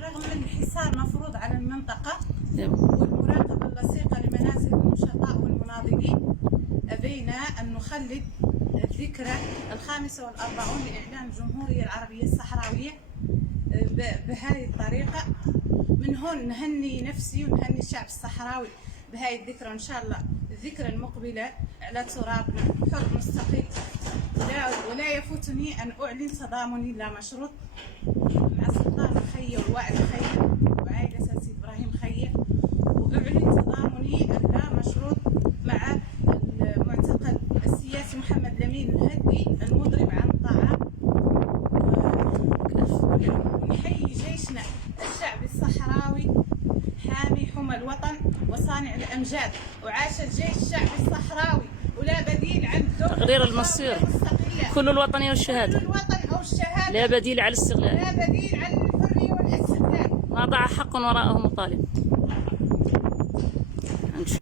بالرغم من الحصار مفروض على المنطقة والمراقبة اللصيقة لمنازل النشطاء والمناضلين، أبينا أن نخلد الذكرى 45 لإعلان الجمهورية العربية الصحراوية بهذه الطريقة. من هون نهني نفسي ونهني الشعب الصحراوي بهاي الذكرى، وإن شاء الله الذكرى المقبلة على ترابنا حر مستقل. ولا يفوتني أن أعلن تضامني لا مشروط مع سلطان خية والوائل خية وعائلة سيد إبراهيم خية، وأعلن تضامني لا مشروط مع المعتقل السياسي محمد لمين الهدي المضرب عن الطاعة. ونحيي جيشنا الشعبي الصحراوي حامي حمى الوطن وصانع الأمجاد، وعاش الجيش الشعبي الصحراوي ولا بديل عن تقرير المصير كل الوطنية والشهادة، كل الوطن أو الشهادة لا بديل على الاستغلال، لا بديل عن الحرية والاستقلال، ما ضاع حق وراءه مطالب.